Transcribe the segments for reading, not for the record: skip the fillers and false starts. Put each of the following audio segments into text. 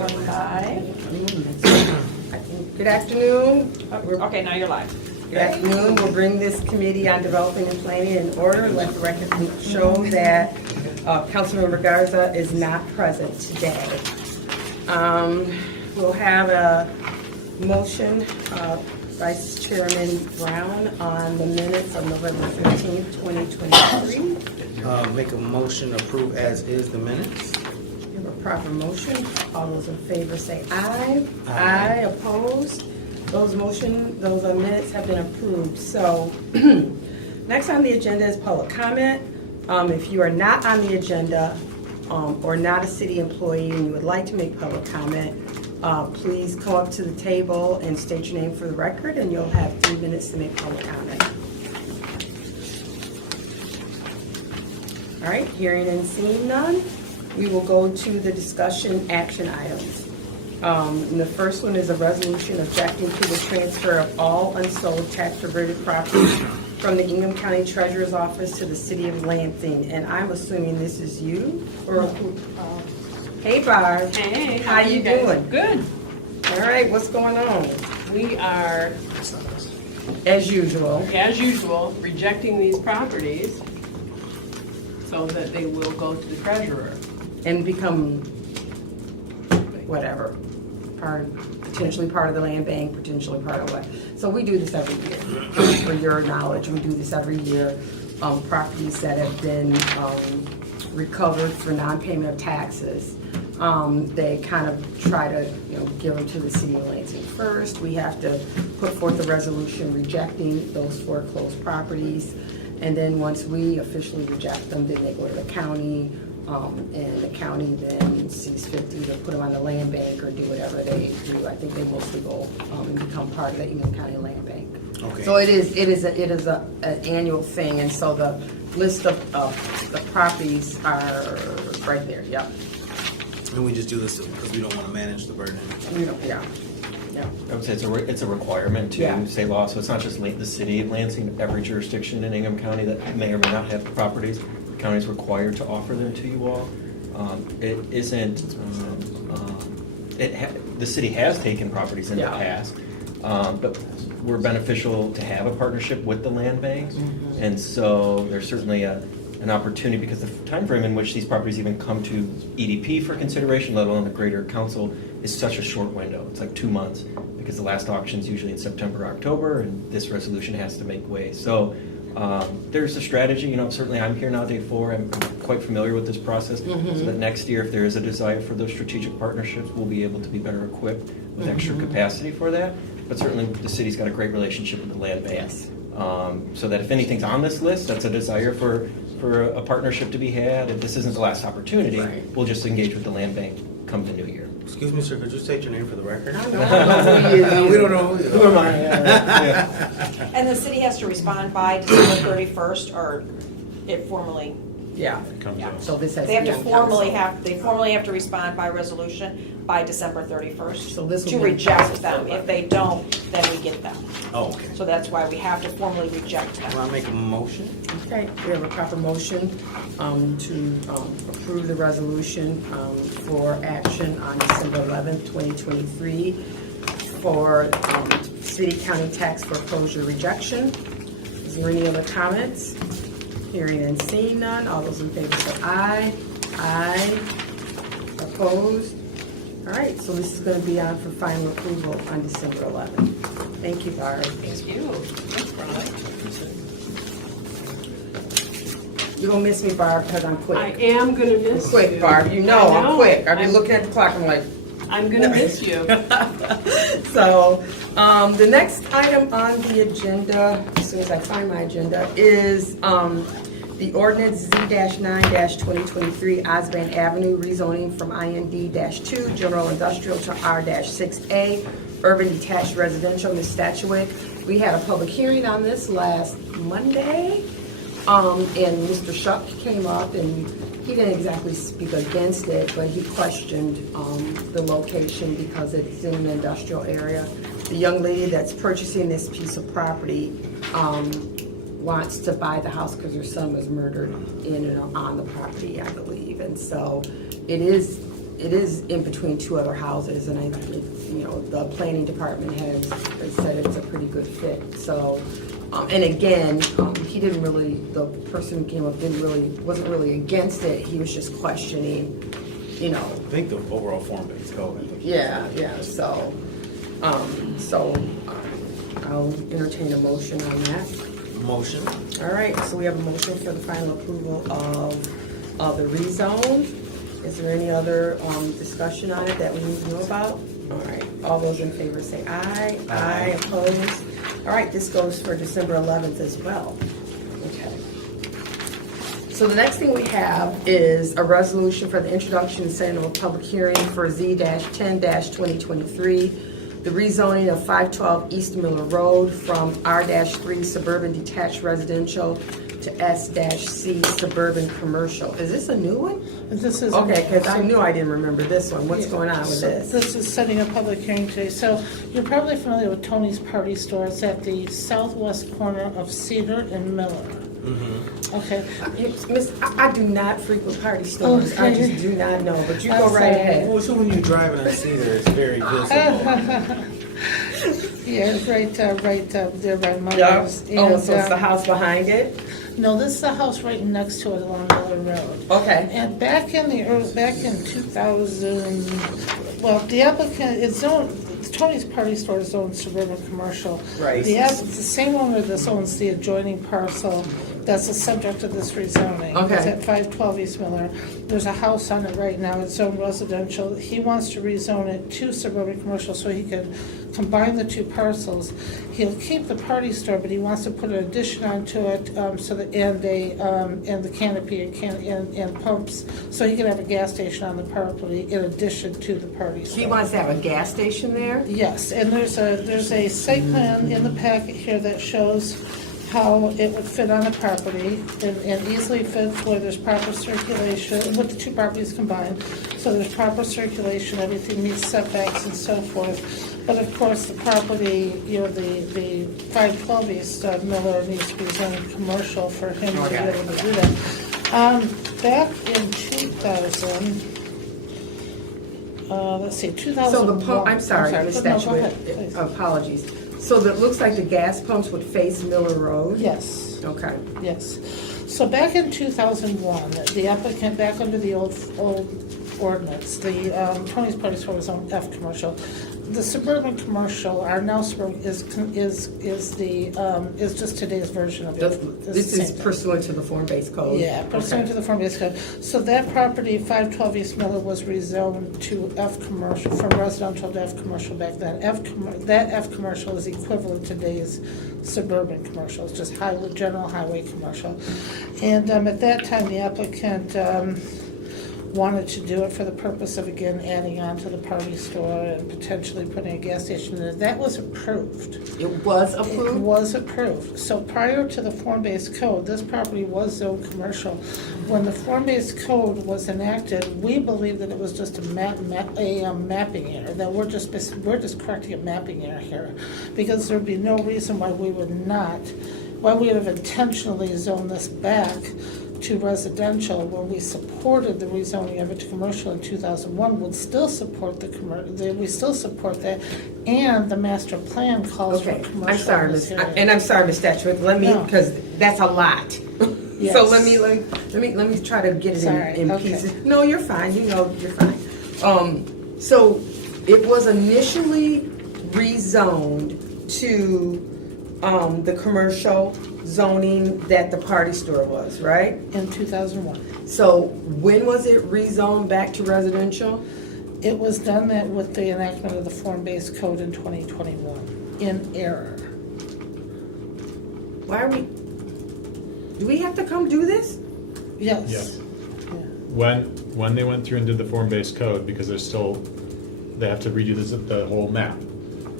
Live. Good afternoon. Okay, now you're live. Good afternoon. We'll bring this committee on developing and planning in order. Let the record show that Councilmember Garza is not present today. We'll have a motion, Vice Chairman Brown, on the minutes of November 15th, 2023. Make a motion to approve as is the minutes. We have a proper motion. All those in favor say aye. Aye. Opposed? Those minutes have been approved. So next on the agenda is public comment. If you are not on the agenda or not a city employee and you would like to make public comment, please come up to the table and state your name for the record, and you'll have 3 minutes to make public comment. All right, hearing and seeing none, we will go to the discussion action items. And the first one is a resolution objecting to the transfer of all unsold tax reverted properties from the Ingham County Treasurer's Office to the City of Lansing. And I'm assuming this is you or who? Hey, Barb. Hey, How you guys? doing? Good. All right, what's going on? We are, As usual. as usual, rejecting these properties so that they will go to the treasurer. And become whatever, potentially part of the land bank, potentially part of what. So we do this every year. For your knowledge, we do this every year. Properties that have been recovered for non-payment of taxes, they kind of try to give them to the City of Lansing first. We have to put forth a resolution rejecting those foreclosed properties. And then once we officially reject them, then they go to the county, and the county then sees fit to either put them on the land bank or do whatever they do. I think they mostly go and become part of the Ingham County Land Bank. Okay. So it is an annual thing, and so the list of the properties are right there. Yep. And we just do this because we don't want to manage the burden. Yeah. I would say it's a requirement Yeah. to state law, so it's not just the city of Lansing. Every jurisdiction in Ingham County that may or may not have properties, the county is required to offer them to you all. It isn't. The city has taken properties in the past, but we're beneficial to have a partnership with the land banks, and so there's certainly an opportunity because the time frame in which these properties even come to EDP for consideration, let alone the greater council, is such a short window. It's like 2 months because the last auction is usually in September, October, and this resolution has to make way. So there's a strategy. Certainly I'm here now, day 4. I'm quite familiar with this process, so that next year, if there is a desire for those strategic partnerships, we'll be able to be better equipped with extra capacity for that. But certainly the city's got a great relationship with the land bank. Yes. So that if anything's on this list, that's a desire for a partnership to be had. If this isn't the last opportunity, Right. we'll just engage with the land bank come the new year. Excuse me, sir, could you state your name for the record? I don't know who he is. We don't know who you Who am are. I? And the city has to respond by December 31st, or it formally, Yeah. So this has they have be to on formally council. have to respond by resolution by December 31st So this will to be on reject council them. for If they don't, then we get them. Oh, okay. So that's why we have to formally reject Well, them. I'll make a motion. Okay, we have a proper motion to approve the resolution for action on December 11th, 2023 for city county tax foreclosure rejection. Is there any other comments? Hearing and seeing none, all those in favor say aye. Aye. Opposed? All right, so this is going to be on for final approval on December 11th. Thank you, Barb. Thank you. Thanks, Brian. You're going to miss me, Barb, because I'm quick. I am gonna miss you. Quick, Barb, you know I I'm quick. I've been I'm- looking at the clock, I'm like, I'm gonna miss you. so, the next item on the agenda, as soon as I find my agenda, is the ordinance Z-9-2023 Osband Avenue rezoning from IND-2 General Industrial to R-6A Urban Detached Residential. Ms. Statuick, we had a public hearing on this last Monday, and Mr. Shuck came up and he didn't exactly speak against it, but he questioned the location because it's in an industrial area. The young lady that's purchasing this piece of property wants to buy the house because her son was murdered in and on the property, I believe. And so it is it is in between two other houses, and the planning department has said it's a pretty good fit, so. And again, the person who came up wasn't really against it, he was just questioning, I think the overall form-based code. yeah, so I'll entertain a motion on that. Motion. All right, so we have a motion for the final approval of the rezone. Is there any other discussion on it that we need to know about? All right, all those in favor say aye. Aye, opposed? All right, this goes for December 11th as well. Okay. So the next thing we have is a resolution for the introduction and setting of a public hearing for Z-10-2023, the rezoning of 512 East Miller Road from R-3 Suburban Detached Residential to S-C Suburban Commercial. Is this a new one? This is. Okay, because I knew I didn't remember this one. What's going on with So this? This is setting a public hearing today. So you're probably familiar with Tony's Party Store. It's at the southwest corner of Cedar and Miller. Okay. Miss, I do not frequent party stores. I Okay. just do not know, but you I'm go right sorry. ahead. Well, so when you're driving on Cedar, it's very visible. Yeah, right there by Yeah. Myers. Oh, so it's the house behind it? No, this is the house right next to it along Miller Road. Okay. And back in 2000, well, the applicant is zoned, Tony's Party Store is zoned suburban commercial. Right. The same owner that owns the adjoining parcel that's the subject of this rezoning. Okay. It's at 512 East Miller. There's a house on it right now, it's zoned residential. He wants to rezone it to suburban commercial so he can combine the two parcels. He'll keep the party store, but he wants to put an addition onto it, so that, and the canopy and pumps, so he can have a gas station on the property in addition to the party store. He wants to have a gas station there? Yes, and there's a site plan in the packet here that shows how it would fit on the property and easily fits where there's proper circulation, with the two properties combined. So there's proper circulation, everything meets setbacks and so forth. But of course, the property, the 512 East Miller needs to be zoned commercial for him to be Okay. able to do that. Back in 2000, let's see, 2001. So the pump, I'm sorry, Ms. No, go Statuette, ahead, please. apologies. So that looks like the gas pumps would face Miller Road? Yes. Okay. Yes. So back in 2001, the applicant, back under the old ordinance, the Tony's Party Store was on F commercial. The suburban commercial, our now suburban is just today's version of it. This is pursuant to the form-based code? Yeah, pursuant to the form-based code. So that property, 512 East Miller, was rezoned to F commercial, from residential to F commercial back then. That F commercial is equivalent to today's suburban commercial. It's just general highway commercial. And at that time, the applicant wanted to do it for the purpose of, again, adding on to the party store and potentially putting a gas station there. That was approved. It was It approved? was approved. So prior to the form-based code, this property was zoned commercial. When the form-based code was enacted, we believed that it was just a mapping error, that we're just correcting a mapping error here, because there'd be no reason why we would have intentionally zoned this back to residential when we supported the rezoning of it to commercial in 2001, would still support we still support that, and the master plan calls for Okay, commercial. I'm sorry, in this Miss, area. and I'm sorry, Ms. Statuette, No. because that's a lot. So Yes. let me try to get it Sorry, in okay. pieces. No, you're fine, you're fine. So it was initially rezoned to, the commercial zoning that the party store was, right? In 2001. So when was it rezoned back to residential? It was done that with the enactment of the form-based code in 2021, in error. Why are we, do we have to come do this? Yes. Yes. Yeah. When they went through and did the form-based code, because they have to redo the whole map.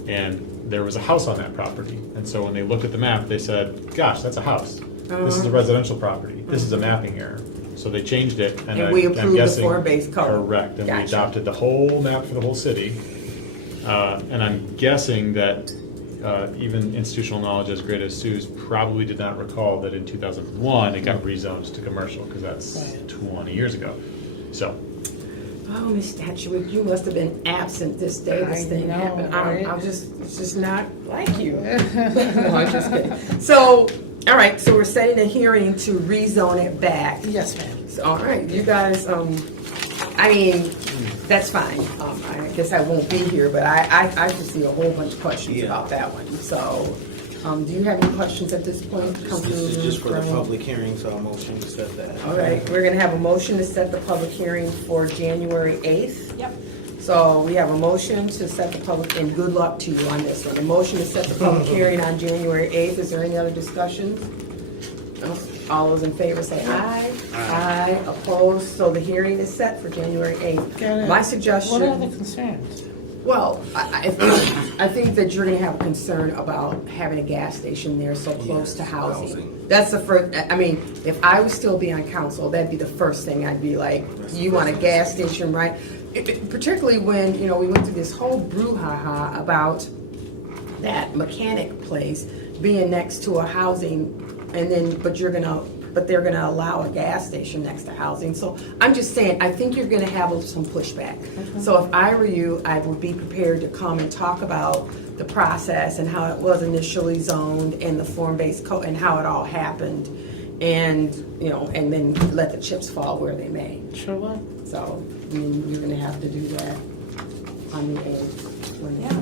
And there was a house on that property. And so when they looked at the map, they said, gosh, that's a house. This is a residential property. This is a mapping error. So they changed it. And we I'm approved the guessing- form-based code. Correct. And we Gotcha. adopted the whole map for the whole city. And I'm guessing that even institutional knowledge as great as Sue's probably did not recall that in 2001 it got rezoned to commercial, because that's Right. 20 years ago. So Oh, Miss Statuick, you must have been absent this day this I thing know, happened. right? It's just not like you. No, I'm just kidding. So, all right, so we're setting a hearing to rezone it back. Yes, ma'am. So, all right, you guys, I mean, that's fine. I guess I won't be here, but I foresee a whole bunch of questions Yeah. about that one. So, do you have any questions at this point? This is just for the Brian? public hearing, so I'll motion to set that. All right, we're gonna have a motion to set the public hearing for January 8th. Yep. So we have a motion to set the public, and good luck to you on this one. A motion to set the public hearing on January 8th. Is there any other discussions? No? All those in favor say aye. Aye. Opposed? So the hearing is set for January 8th. Got it. My suggestion. What are the concerns? Well, I think that you're gonna have a concern about having a gas station there so close to Yes, housing. housing. That's the first, I mean, if I would still be on council, that'd be the first thing I'd be like, That's the you first want a thing. gas station, right? Particularly when, you know, we went through this whole brouhaha about that mechanic place being next to a housing, and then, but they're gonna allow a gas station next to housing. So I'm just saying, I think you're gonna have some pushback. So if I were you, I would be prepared to come and talk about the process and how it was initially zoned and the form-based code and how it all happened. And, you know, and then let the chips fall where they may. Sure will. So, I mean, you're gonna have to do that on the 8th. Yeah,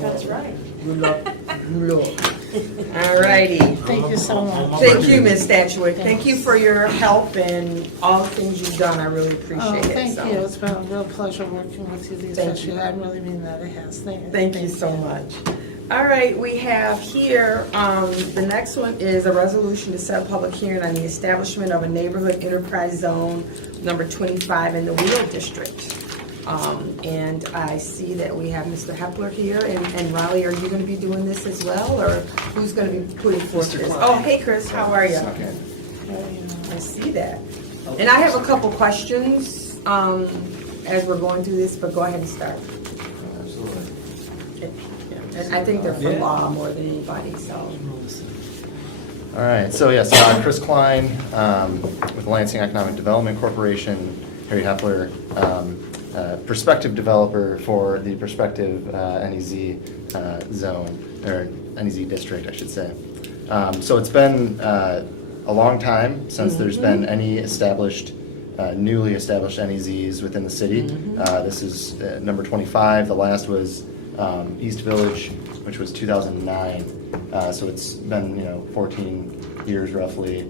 that's right. Good luck, good luck. All righty. Thank you so much. Thank you, Ms. Statuick. Thank you for your help and all the things you've done. I really Oh, appreciate it. thank So, you. It's been a real pleasure working with you these Thank issues. you. I really mean that. It has. Thank you so much. All right, we have here, the next one is a resolution to set a public hearing on the establishment of a neighborhood enterprise zone number 25 in the Wheel District. And I see that we have Mr. Hepler here, and Raleigh, are you gonna be doing this as well, or who's gonna be putting forth this? Oh, hey, Chris, how are you? I see that. And I have a couple questions, as we're going through this, but go ahead and start. And I think they're for law more than anybody, so. All right, so yes, Chris Klein with Lansing Economic Development Corporation, Harry Hepler, prospective developer for the prospective NEZ zone, or NEZ district, I should say. So it's been a long time since there's been any established, newly established NEZs within the city. This is number 25. The last was East Village, which was 2009. So it's been 14 years roughly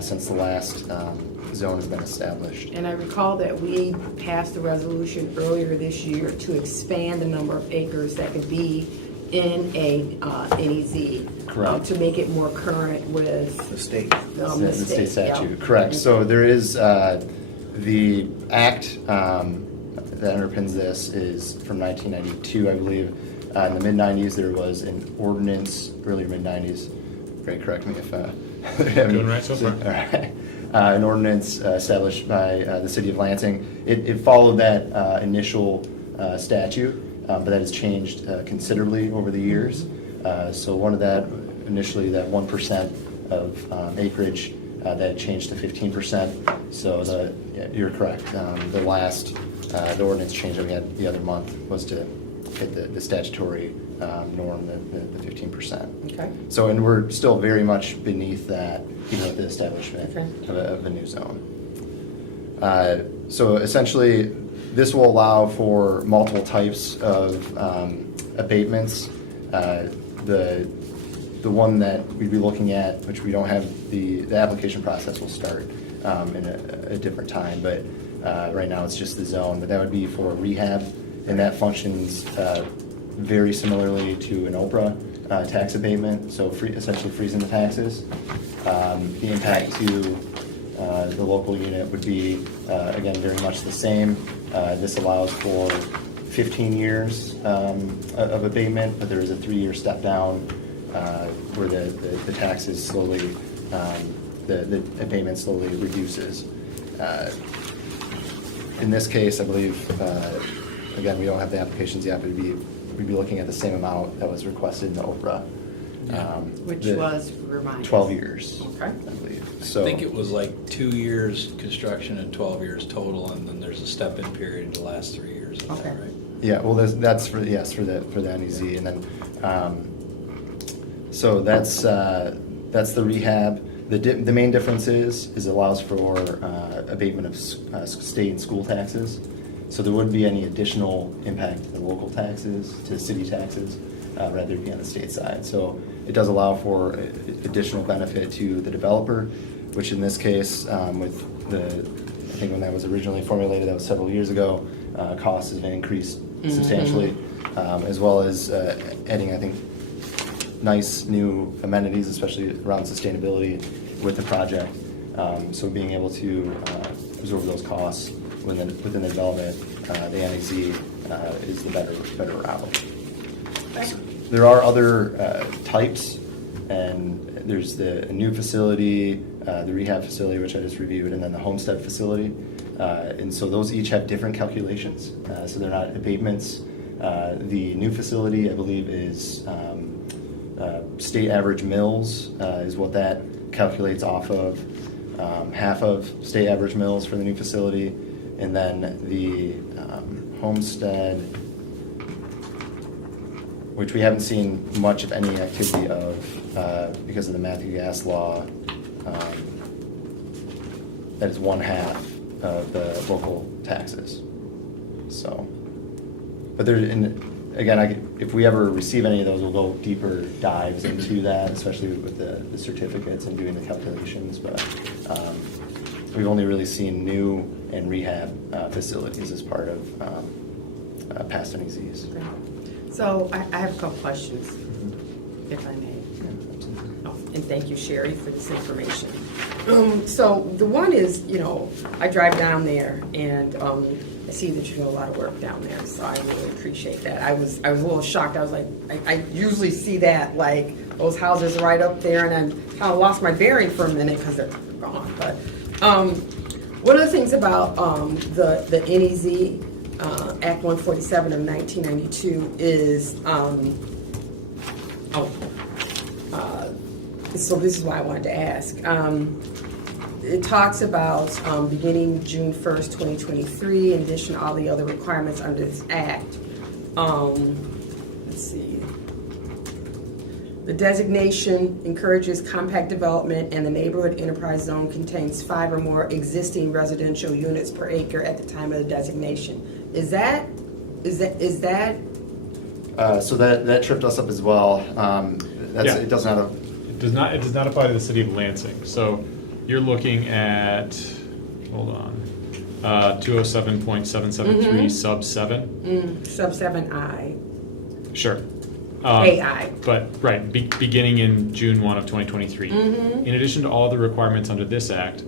since the last zone has been established. And I recall that we passed a resolution earlier this year to expand the number of acres that could be in a NEZ. Correct. To make it more current with The state. The state yeah. statute, correct. So there is, the act that underpins this is from 1992, I believe. In the mid-90s, there was an ordinance, earlier mid-90s, Ray, correct me if... Doing right so far. All right. An ordinance established by the city of Lansing. It followed that initial statute, but that has changed considerably over the years. So one of that, initially that 1% of acreage, that changed to 15%. So you're correct. The last, the ordinance change that we had the other month was to hit the statutory norm, the 15%. Okay. So, and we're still very much beneath that, even with the establishment Okay. of a new zone. So essentially, this will allow for multiple types of abatements. The one that we'd be looking at, which we don't have, the application process will start in a different time, but right now it's just the zone, but that would be for rehab, and that functions very similarly to an Oprah tax abatement, so essentially freezing the taxes. The impact to the local unit would be, again, very much the same. This allows for 15 years of abatement, but there is a 3-year step down where the taxes slowly, the abatement slowly reduces. In this case, I believe, again, we don't have the applications yet, but we'd be looking at the same amount that was requested in the Oprah Which the was, remind us. 12 years, Okay. I believe. I So think it was like 2 years construction and 12 years total, and then there's a step-in period the last 3 years. Is that Okay. right? yeah, well, that's for yes for the NEZ, and then so that's the rehab. The main difference is it allows for abatement of state and school taxes, so there wouldn't be any additional impact to the local taxes, to city taxes, rather than be on the state side. So it does allow for additional benefit to the developer, which in this case, with I think when that was originally formulated, that was several years ago, costs have increased substantially, as well as adding, I think, nice new amenities, especially around sustainability with the project. So being able to absorb those costs within the development, the NEZ is the better route. There are other types, and there's the new facility, the rehab facility, which I just reviewed, and then the homestead facility. And so those each have different calculations. So they're not abatements. The new facility, I believe, is state average mills is what that calculates off of. Half of state average mills for the new facility, and then the homestead, which we haven't seen much of any activity of because of the Matthew Gas law. That is 1/2 of the local taxes. So, but there, and again, if we ever receive any of those, we'll go deeper dives into that, especially with the certificates and doing the calculations. But we've only really seen new and rehab facilities as part of past NEZs. So I have a couple questions, if I may. Oh, and thank you, Sherry, for this information. So the one is, I drive down there and I see that you do a lot of work down there, so I really appreciate that. I was a little shocked. I was like, I usually see that, like, those houses right up there, and I kind of lost my bearing for a minute because they're gone. But one of the things about the NEZ, Act 147 of 1992 is, so this is why I wanted to ask. It talks about beginning June 1st, 2023, in addition to all the other requirements under this act. Let's see. The designation encourages compact development, and the neighborhood enterprise zone contains 5 or more existing residential units per acre at the time of the designation. Is that? So that tripped us up as well. Yeah. It does not. It does not apply to the city of Lansing. So you're looking at, hold on, 207.773 sub 7. Sub 7I. Sure. AI. But, right, beginning in June 1 of 2023. In addition to all the requirements under this act,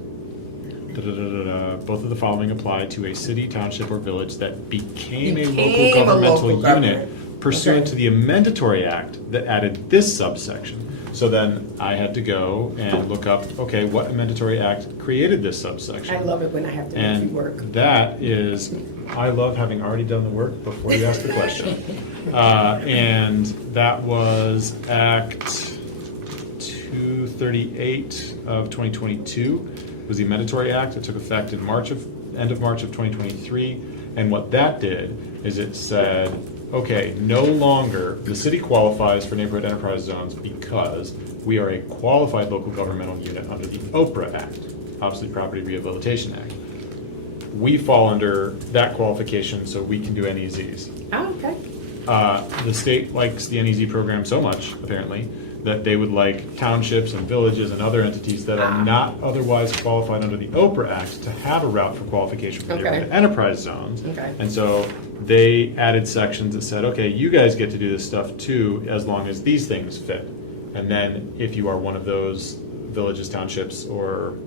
both of the following apply to a city, township, or village that became a local governmental unit pursuant to the Amendatory Act that added this subsection. So then I had to go and look up, okay, what Amendatory Act created this subsection? I love it when I have to make you work. And that is, I love having already done the work before you ask the question. And that was Act 238 of 2022, was the Amendatory Act. It took effect in end of March of 2023. And what that did is it said, okay, no longer, the city qualifies for neighborhood enterprise zones because we are a qualified local governmental unit under the OPRA Act, Obsolete Property Rehabilitation Act. We fall under that qualification, so we can do NEZs. Oh, okay. The state likes the NEZ program so much, apparently, that they would like townships and villages and other entities that are not otherwise qualified under the OPRA Act to have a route for qualification for neighborhood enterprise zones. Okay. And so they added sections that said, okay, you guys get to do this stuff too, as long as these things fit. And then if you are one of those villages, townships, or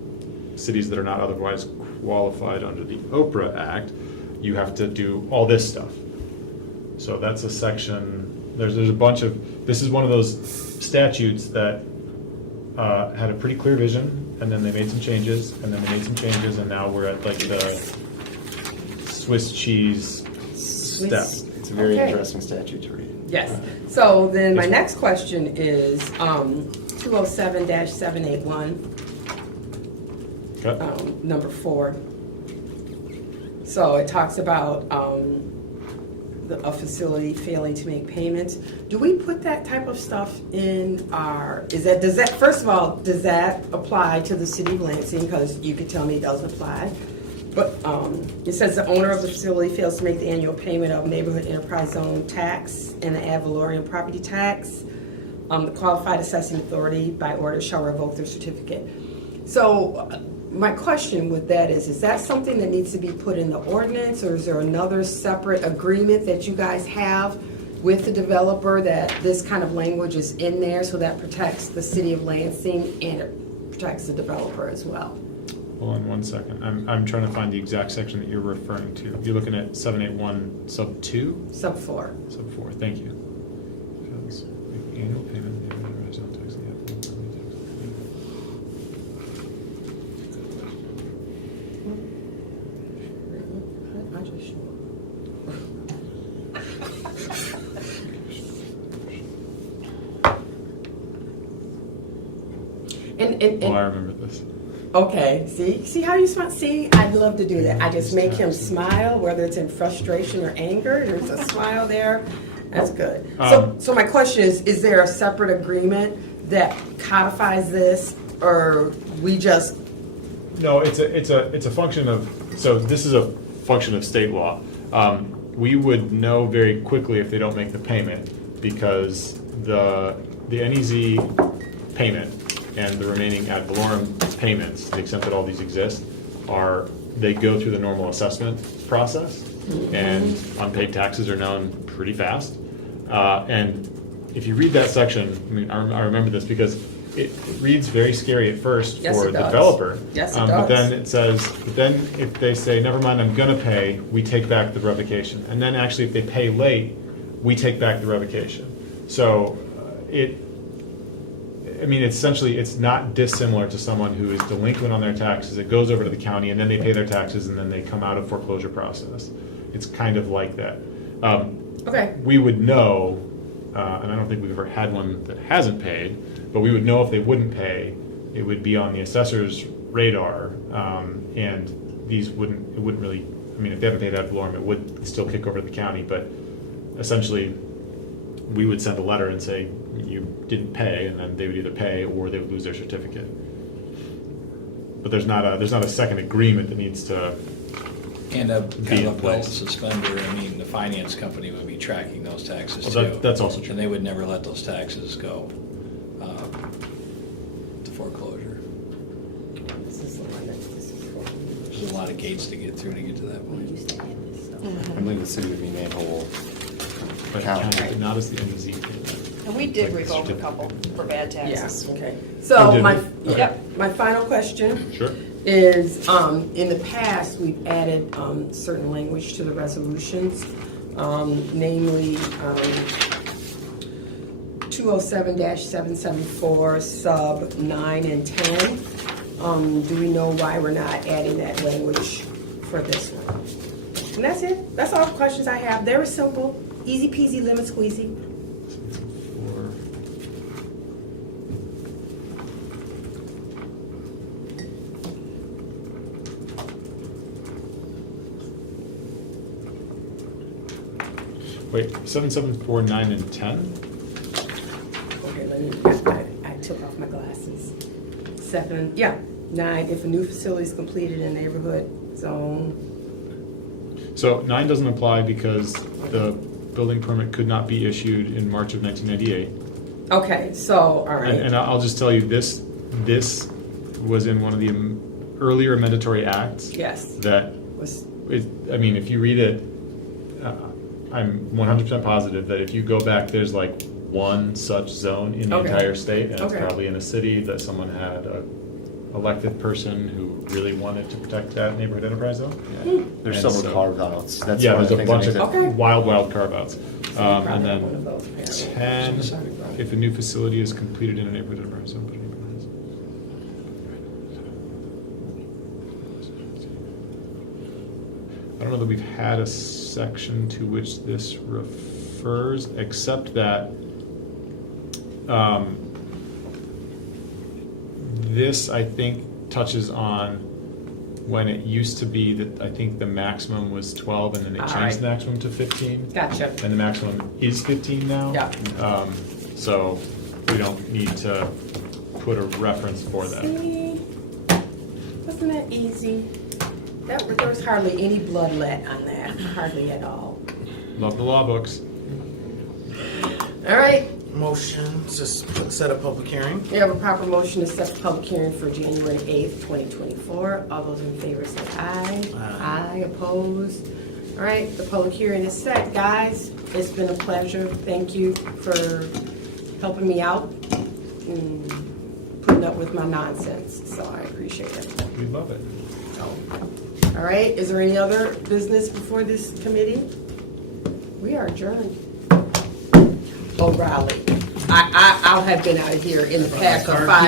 cities that are not otherwise qualified under the OPRA Act, you have to do all this stuff. So that's a section, there's a bunch of, this is one of those statutes that had a pretty clear vision, and then they made some changes, and then they made some changes, and now we're at like the Swiss cheese step. It's a very Okay. interesting statute to read. Yes. So then my next question is 207-781, Okay. number 4. So it talks about a facility failing to make payments. Do we put that type of stuff in our, does that, first of all, does that apply to the city of Lansing? Because you could tell me it doesn't apply. But it says the owner of the facility fails to make the annual payment of neighborhood enterprise zone tax and the ad valorem property tax. The qualified assessing authority by order shall revoke their certificate. So my question with that is that something that needs to be put in the ordinance, or is there another separate agreement that you guys have with the developer that this kind of language is in there so that protects the city of Lansing and it protects the developer as well? Hold on one second. I'm trying to find the exact section that you're referring to. You're looking at 781 sub 2? Sub 4. Sub 4, thank you. Because annual payment, neighborhood resident tax, and the property tax. I just sure. Oh, I remember this. Okay, see how you smile? See, I'd love to do that. I just make him smile, whether it's in frustration or anger. There's a smile there. That's good. So my question is there a separate agreement that codifies this, or we just? No, it's a function of, so this is a function of state law. We would know very quickly if they don't make the payment, because the NEZ payment and the remaining ad valorem payments, to the extent that all these exist, they go through the normal assessment process, and unpaid taxes are known pretty fast. And if you read that section, I mean, I remember this because it reads very scary at first Yes, for it the does. developer. Yes, it But does. then it says, but then if they say, never mind, I'm gonna pay, we take back the revocation. And then actually, if they pay late, we take back the revocation. So essentially, it's not dissimilar to someone who is delinquent on their taxes. It goes over to the county, and then they pay their taxes, and then they come out of foreclosure process. It's kind of like that. Okay. We would know, and I don't think we've ever had one that hasn't paid, but we would know if they wouldn't pay, it would be on the assessor's radar, and it wouldn't really, I mean, if they haven't paid ad valorem, it would still kick over to the county, but essentially, we would send a letter and say, you didn't pay, and then they would either pay or they would lose their certificate. But there's not a second agreement that needs to. And a Be kind in of a belt place. suspender, I mean, the finance company would be tracking those taxes Well, too. that's also true. And they would never let those taxes go to foreclosure. This is the one this is for. There's a lot of gates to get through to get to that We point. used to have this stuff. I believe the city would be made whole. But County. county, not as the NEZ payment. And we did Like revoke a certificate. couple for bad Yeah, taxes. okay. Oh, So did my, we? Okay. yep, my final question Sure. is, in the past, we've added certain language to the resolutions, namely 207-774 sub 9 and 10. Do we know why we're not adding that language for this one? And that's it. That's all the questions I have. Very simple, easy peasy, lemon squeezy. Wait, 774, 9, and 10? Okay, let me, I took off my glasses. 9, if a new facility is completed in neighborhood zone. So 9 doesn't apply because the building permit could not be issued in March of 1998. Okay, so, all right. And I'll just tell you, this was in one of the earlier amendatory acts Yes. that, Was, I mean, if you read it, I'm 100% positive that if you go back, there's like one such zone in the Okay. entire state, and it's Okay. probably in a city that someone had a elected person who really wanted to protect that neighborhood enterprise zone. There's And several so- carve outs. That's Yeah, one of there's the a things that bunch makes of it. Okay. wild carve-outs. probably And one of then those, apparently. 10, if a new facility is completed in a neighborhood enterprise zone. don't know that we've had a section to which this refers, except that this, I think, touches on when it used to be that I think the maximum was 12 and then they All changed the right. maximum to 15. Gotcha. And the maximum is 15 now. Yeah. So we don't need to put a reference for that. See? Wasn't that easy? There was hardly any bloodlet on that, hardly at all. Love the law books. All right, Motion, to set a public hearing. we have a proper motion to set the public hearing for January 8th, 2024. All those in favor say aye. Aye. Aye, opposed. All right, the public hearing is set, guys. It's been a pleasure. Thank you for helping me out and putting up with my nonsense, so I appreciate it. We love it. All right, is there any other business before this committee? We are adjourned. O'Reilly. I'll have been out here in the past for 5